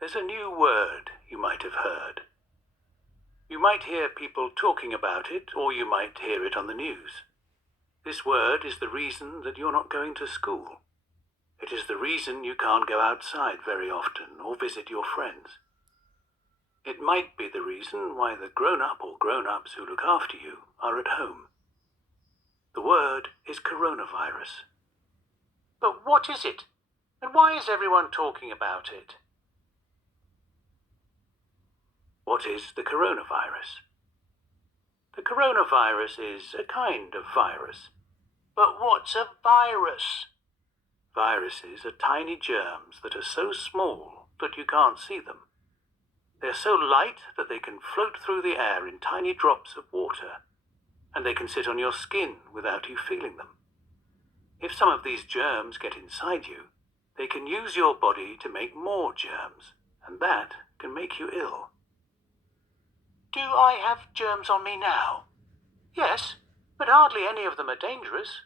There's a new word you might have heard. You might hear people talking about it, or you might hear it on the news. This word is the reason that you're not going to school. It is the reason you can't go outside very often or visit your friends. It might be the reason why the grown-up or grown-ups who look after you are at home. The word is coronavirus. But what is it? And why is everyone talking about it? What is the coronavirus? The coronavirus is a kind of virus. But what's a virus? Viruses are tiny germs that are so small that you can't see them. They're so light that they can float through the air in tiny drops of water, and they can sit on your skin without you feeling them. If some of these germs get inside you, they can use your body to make more germs, and that can make you ill. Do I have germs on me now? Yes, but hardly any of them are dangerous.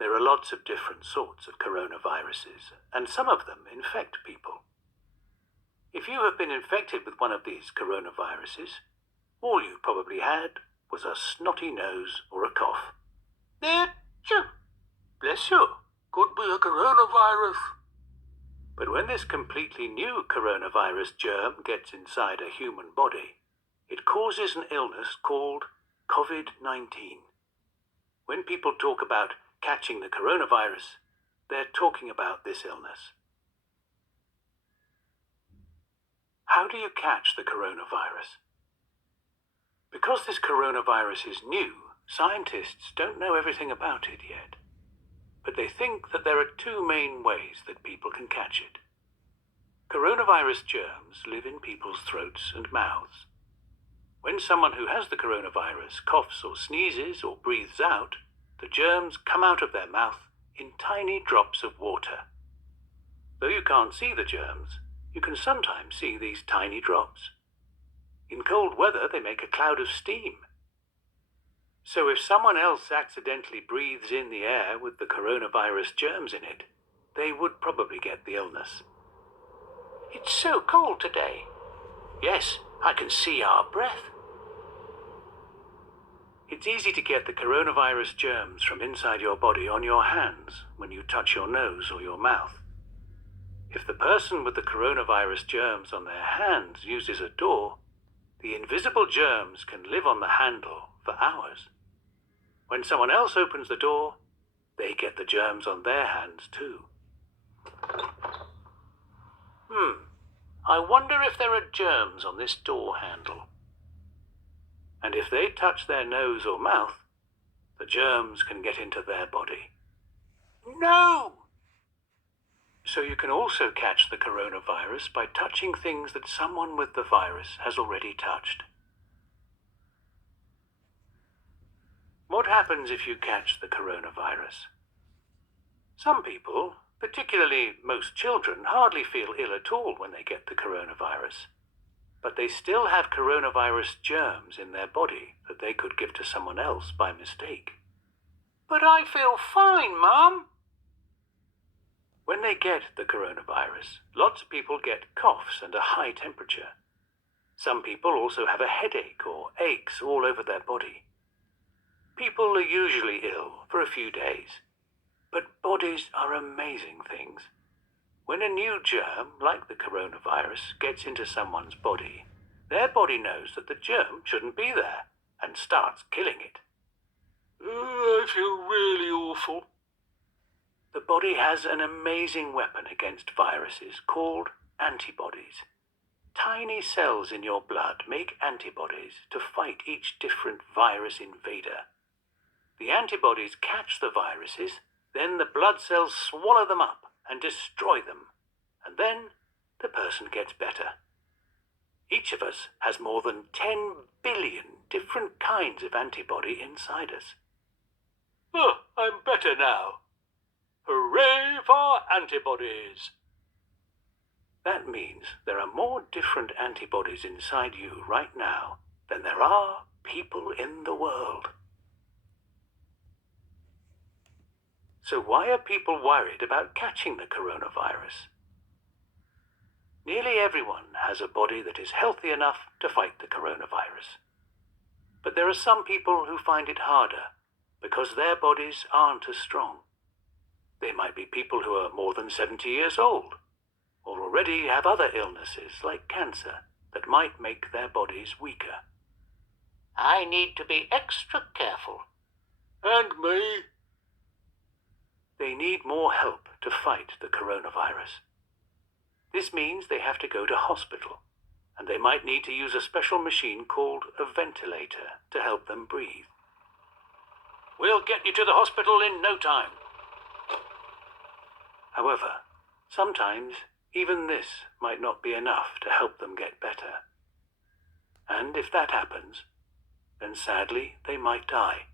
There are lots of different sorts of coronaviruses, and some of them infect people. If you have been infected with one of these coronaviruses, all you probably had was a snotty nose or a cough. Achoo! Bless you, could be a coronavirus. But when this completely new coronavirus germ gets inside a human body, it causes an illness called COVID-19. When people talk about catching the coronavirus, they're talking about this illness. How do you catch the coronavirus? Because this coronavirus is new, scientists don't know everything about it yet. But they think that there are two main ways that people can catch it. Coronavirus germs live in people's throats and mouths. When someone who has the coronavirus coughs or sneezes or breathes out, the germs come out of their mouth in tiny drops of water. Though you can't see the germs, you can sometimes see these tiny drops. In cold weather, they make a cloud of steam. So if someone else accidentally breathes in the air with the coronavirus germs in it, they would probably get the illness. It's so cold today. Yes, I can see our breath. It's easy to get the coronavirus germs from inside your body on your hands when you touch your nose or your mouth. If the person with the coronavirus germs on their hands uses a door, the invisible germs can live on the handle for hours. When someone else opens the door, they get the germs on their hands too. I wonder if there are germs on this door handle. And if they touch their nose or mouth, the germs can get into their body. No! So you can also catch the coronavirus by touching things that someone with the virus has already touched. What happens if you catch the coronavirus? Some people, particularly most children, hardly feel ill at all when they get the coronavirus. But they still have coronavirus germs in their body that they could give to someone else by mistake. But I feel fine, Mum. When they get the coronavirus, lots of people get coughs and a high temperature. Some people also have a headache or aches all over their body. People are usually ill for a few days, but bodies are amazing things. When a new germ, like the coronavirus, gets into someone's body, their body knows that the germ shouldn't be there and starts killing it. I feel really awful. The body has an amazing weapon against viruses called antibodies. Tiny cells in your blood make antibodies to fight each different virus invader. The antibodies catch the viruses, then the blood cells swallow them up and destroy them, and then the person gets better. Each of us has more than 10 billion different kinds of antibody inside us. Oh, I'm better now. Hooray for antibodies! That means there are more different antibodies inside you right now than there are people in the world. So why are people worried about catching the coronavirus? Nearly everyone has a body that is healthy enough to fight the coronavirus. But there are some people who find it harder because their bodies aren't as strong. They might be people who are more than 70 years old, or already have other illnesses like cancer that might make their bodies weaker. I need to be extra careful. And me. They need more help to fight the coronavirus. This means they have to go to hospital, and they might need to use a special machine called a ventilator to help them breathe. We'll get you to the hospital in no time. However, sometimes even this might not be enough to help them get better. And if that happens, then sadly they might die.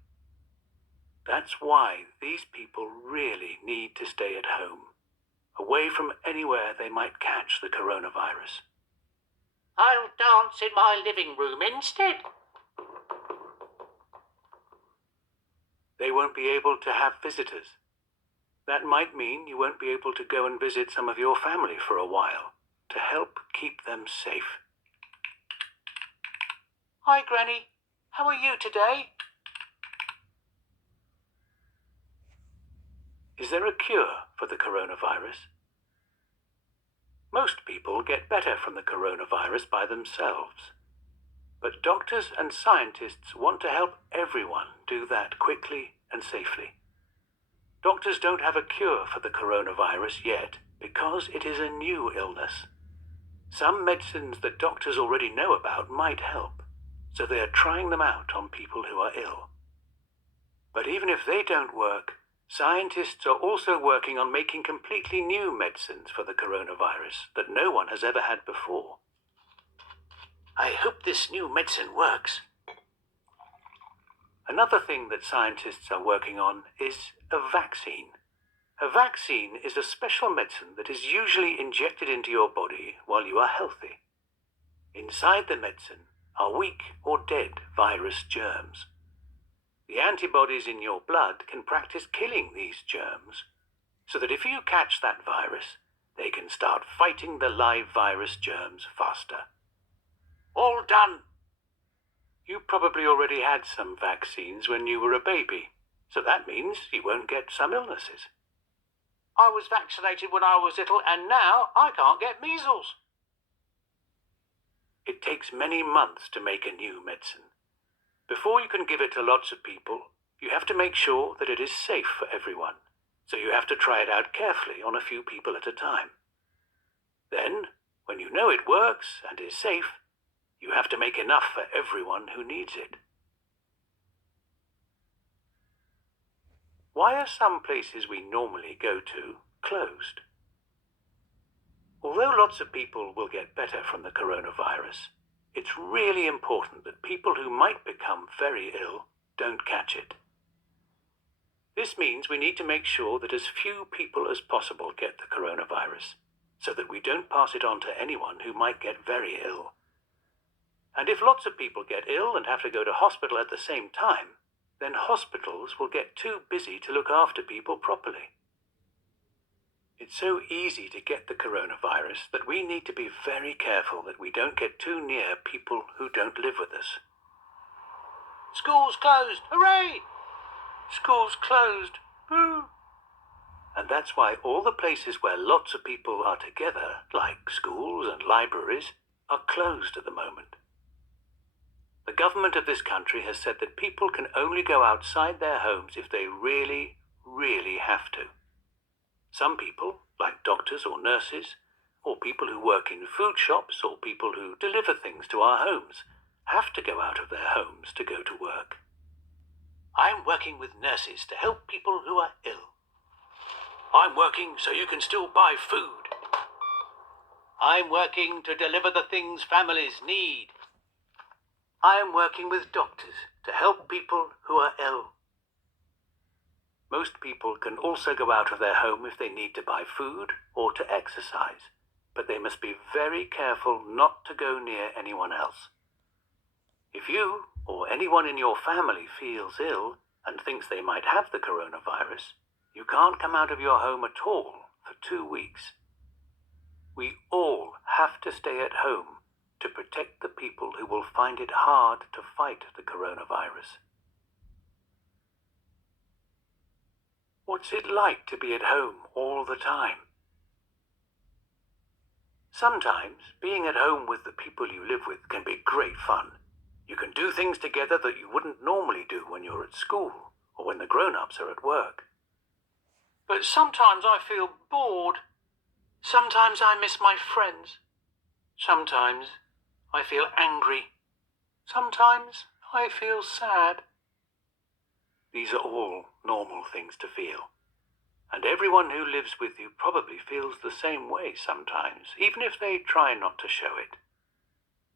That's why these people really need to stay at home, away from anywhere they might catch the coronavirus. I'll dance in my living room instead. They won't be able to have visitors. That might mean you won't be able to go and visit some of your family for a while to help keep them safe. Hi, Granny. How are you today? Is there a cure for the coronavirus? Most people get better from the coronavirus by themselves. But doctors and scientists want to help everyone do that quickly and safely. Doctors don't have a cure for the coronavirus yet because it is a new illness. Some medicines that doctors already know about might help, so they are trying them out on people who are ill. But even if they don't work, scientists are also working on making completely new medicines for the coronavirus that no one has ever had before. I hope this new medicine works. Another thing that scientists are working on is a vaccine. A vaccine is a special medicine that is usually injected into your body while you are healthy. Inside the medicine are weak or dead virus germs. The antibodies in your blood can practice killing these germs, so that if you catch that virus, they can start fighting the live virus germs faster. All done! You probably already had some vaccines when you were a baby, so that means you won't get some illnesses. I was vaccinated when I was little, and now I can't get measles. It takes many months to make a new medicine. Before you can give it to lots of people, you have to make sure that it is safe for everyone, so you have to try it out carefully on a few people at a time. Then, when you know it works and is safe, you have to make enough for everyone who needs it. Why are some places we normally go to closed? Although lots of people will get better from the coronavirus, it's really important that people who might become very ill don't catch it. This means we need to make sure that as few people as possible get the coronavirus, so that we don't pass it on to anyone who might get very ill. And if lots of people get ill and have to go to hospital at the same time, then hospitals will get too busy to look after people properly. It's so easy to get the coronavirus that we need to be very careful that we don't get too near people who don't live with us. School's closed! Hooray! School's closed! Boo! And that's why all the places where lots of people are together, like schools and libraries, are closed at the moment. The government of this country has said that people can only go outside their homes if they really, really have to. Some people, like doctors or nurses, or people who work in food shops or people who deliver things to our homes, have to go out of their homes to go to work. I'm working with nurses to help people who are ill. I'm working so you can still buy food. I'm working to deliver the things families need. I am working with doctors to help people who are ill. Most people can also go out of their home if they need to buy food or to exercise, but they must be very careful not to go near anyone else. If you or anyone in your family feels ill and thinks they might have the coronavirus, you can't come out of your home at all for 2 weeks. We all have have to stay at home to protect the people who will find it hard to fight the coronavirus. What's it like to be at home all the time? Sometimes being at home with the people you live with can be great fun. You can do things together that you wouldn't normally do when you're at school or when the grown-ups are at work. But sometimes I feel bored. Sometimes I miss my friends. Sometimes I feel angry. Sometimes I feel sad. These are all normal things to feel. And everyone who lives with you probably feels the same way sometimes, even if they try not to show it.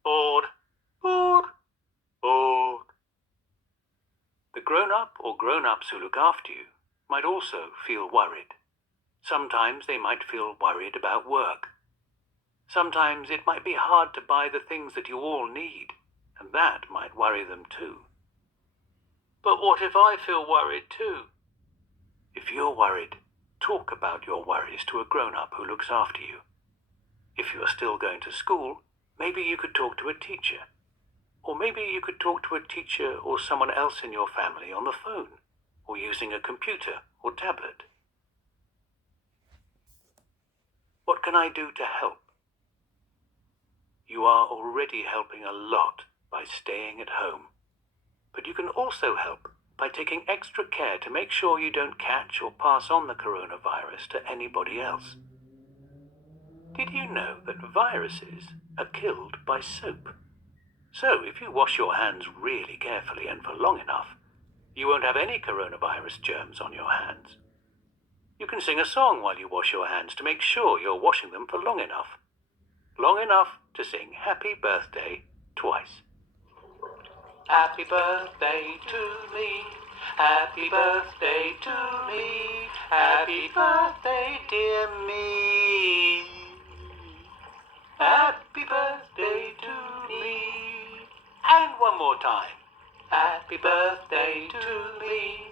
Bored, bored, bored. The grown-up or grown-ups who look after you might also feel worried. Sometimes they might feel worried about work. Sometimes it might be hard to buy the things that you all need, and that might worry them too. But what if I feel worried too? If you're worried, talk about your worries to a grown-up who looks after you. If you are still going to school, maybe you could talk to a teacher. Or maybe you could talk to a teacher or someone else in your family on the phone, or using a computer or tablet. What can I do to help? You are already helping a lot by staying at home. But you can also help by taking extra care to make sure you don't catch or pass on the coronavirus to anybody else. Did you know that viruses are killed by soap? So if you wash your hands really carefully and for long enough, you won't have any coronavirus germs on your hands. You can sing a song while you wash your hands to make sure you're washing them for long enough. Long enough to sing Happy Birthday twice. Happy birthday to me. Happy birthday to me. Happy birthday, dear me. Happy birthday to me. And one more time. Happy birthday to me.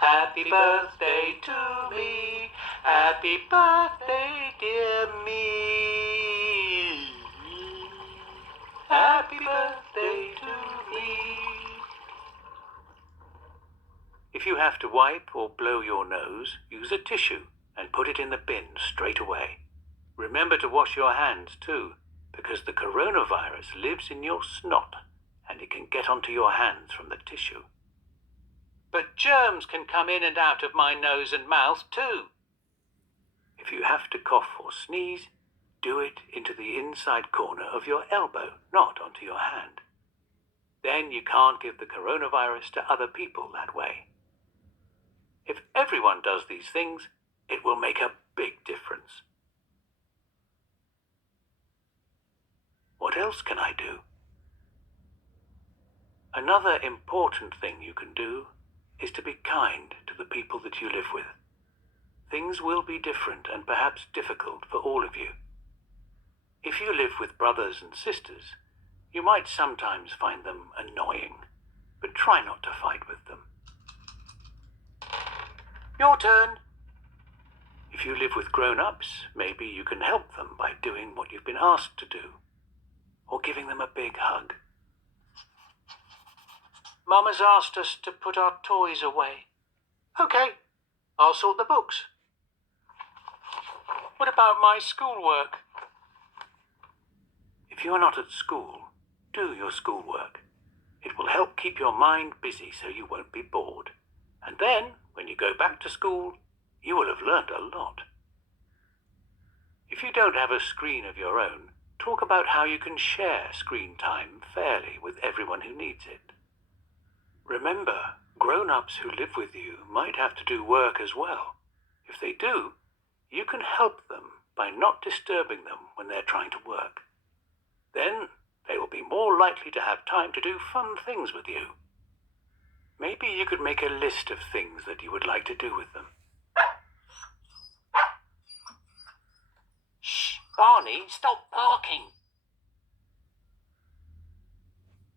Happy birthday to me. Happy birthday, dear me. Happy birthday to me. If you have to wipe or blow your nose, use a tissue and put it in the bin straight away. Remember to wash your hands too, because the coronavirus lives in your snot and it can get onto your hands from the tissue. But germs can come in and out of my nose and mouth too. If you have to cough or sneeze, do it into the inside corner of your elbow, not onto your hand. Then you can't give the coronavirus to other people that way. If everyone does these things, it will make a big difference. What else can I do? Another important thing you can do is to be kind to the people that you live with. Things will be different and perhaps difficult for all of you. If you live with brothers and sisters, you might sometimes find them annoying, but try not to fight with them. Your turn. If you live with grown-ups, maybe you can help them by doing what you've been asked to do, or giving them a big hug. Mum has asked us to put our toys away. Okay, I'll sort the books. What about my schoolwork? If you are not at school, do your schoolwork. It will help keep your mind busy so you won't be bored. And then, when you go back to school, you will have learned a lot. If you don't have a screen of your own, talk about how you can share screen time fairly with everyone who needs it. Remember, grown-ups who live with you might have to do work as well. If they do, you can help them by not disturbing them when they're trying to work. Then they will be more likely to have time to do fun things with you. Maybe you could make a list of things that you would like to do with them. Shh, Barney, stop barking.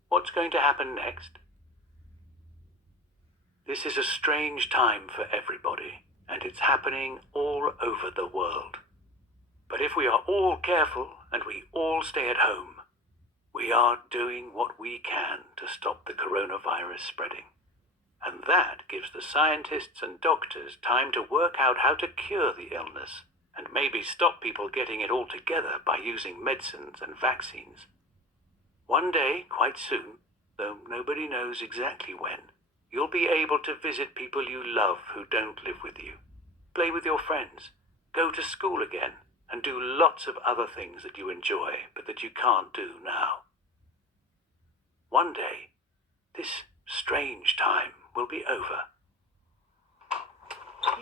What's going to happen next? This is a strange time for everybody, and it's happening all over the world. But if we are all careful and we all stay at home, we are doing what we can to stop the coronavirus spreading. And that gives the scientists and doctors time to work out how to cure the illness and maybe stop people getting it altogether by using medicines and vaccines. One day, quite soon, though nobody knows exactly when, you'll be able to visit people you love who don't live with you, play with your friends, go to school again, and do lots of other things that you enjoy but that you can't do now. One day, this strange time will be over.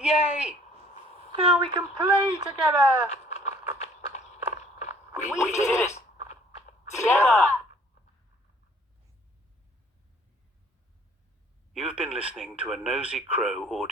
Yay! Now we can play together! We did it! Together! You've been listening to a Nosy Crow audio